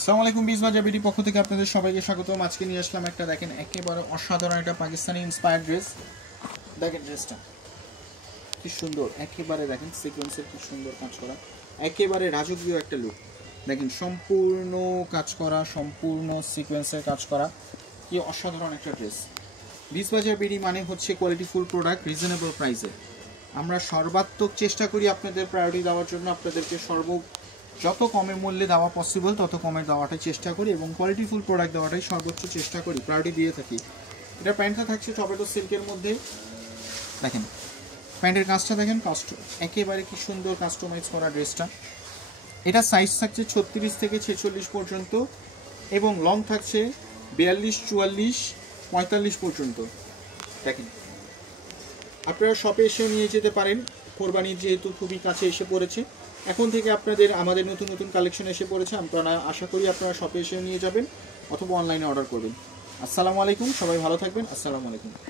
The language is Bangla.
আসসালামু আলাইকুম বিজবাজার বিডি পক্ষ থেকে আপনাদের সবাইকে স্বাগতম। আজকে নিয়ে আসলাম একটা দেখেন একেবারে অসাধারণ একটা পাকিস্তানি ইন্সপায়ার্ড ড্রেস। দেখেন ড্রেসটা কি সুন্দর, একেবারে দেখেন সিকোয়েন্সের কি সুন্দর কাজ করা, একেবারে রাজকীয় একটা লুক। দেখেন সম্পূর্ণ কাজ করা, সম্পূর্ণ সিকোয়েন্সের কাজ করা, কি অসাধারণ একটা ড্রেস। বিজবাজার বিডি মানে হচ্ছে কোয়ালিটিফুল প্রোডাক্ট রিজনেবল প্রাইসে। আমরা সর্বাত্মক চেষ্টা করি আপনাদের প্রায়োরিটি দেওয়ার জন্য, আপনাদেরকে যত কমে মূল্যে দেওয়া পসিবল তত কমে দেওয়াটাই চেষ্টা করি এবং কোয়ালিটিফুল প্রোডাক্ট দেওয়াটাই সর্বোচ্চ চেষ্টা করি, প্রায়োরিটি দিয়ে থাকি। এটা প্যান্টটা থাকছে টমেটো সিল্কের মধ্যে। দেখেন প্যান্টের কাজটা দেখেন, একেবারে কি সুন্দর কাস্টমাইজ করা ড্রেসটা। এটা সাইজ থাকছে 36 থেকে 46 পর্যন্ত এবং লং থাকছে 42, 44, 45 পর্যন্ত। দেখেন আপনারা শপে এসেও নিয়ে যেতে পারেন, কোরবানির যেহেতু খুবই কাছে এসে পড়েছে, এখন থেকে আমাদের নতুন নতুন কালেকশন এসে পড়েছে। আপনারা আশা করি আপনারা শপে এসেও নিয়ে যাবেন অথবা অনলাইনে অর্ডার করবেন। আসসালামু আলাইকুম, সবাই ভালো থাকবেন। আসসালামু আলাইকুম।